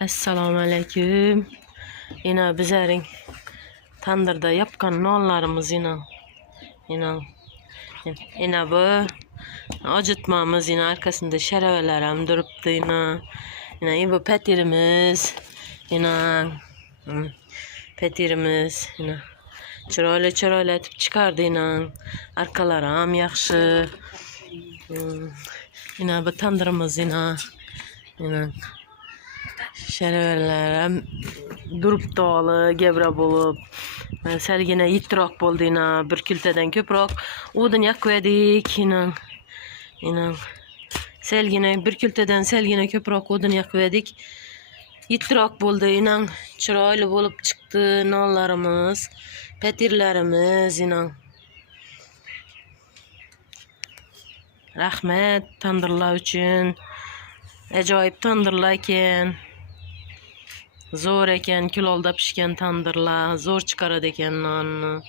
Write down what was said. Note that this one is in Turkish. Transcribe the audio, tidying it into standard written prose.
Assalomu alaykum. Yine bizlerin tandırda yapkan nonlarımız yine bu acıtmamız yine arkasında şerevelerem duruptu yine bu petirimiz yine yine çırayla etip çıkardı yine arkalarım yaxşı yine bu tandırımız yine şerevelerem durup dağılı gebra bolup selgine yittiroq boldu bir külteden köproq odun yakıvedik selgine bir külteden selgine köproq odun yakıvedik yittiroq boldu çıraylı bolup çıktı nonlarımız petirlerimiz rahmet tandırlar üçün ajoyib tandırlar eken. Zor eken, kilolda pişken tandırlar, zor çıkarad eken nonni.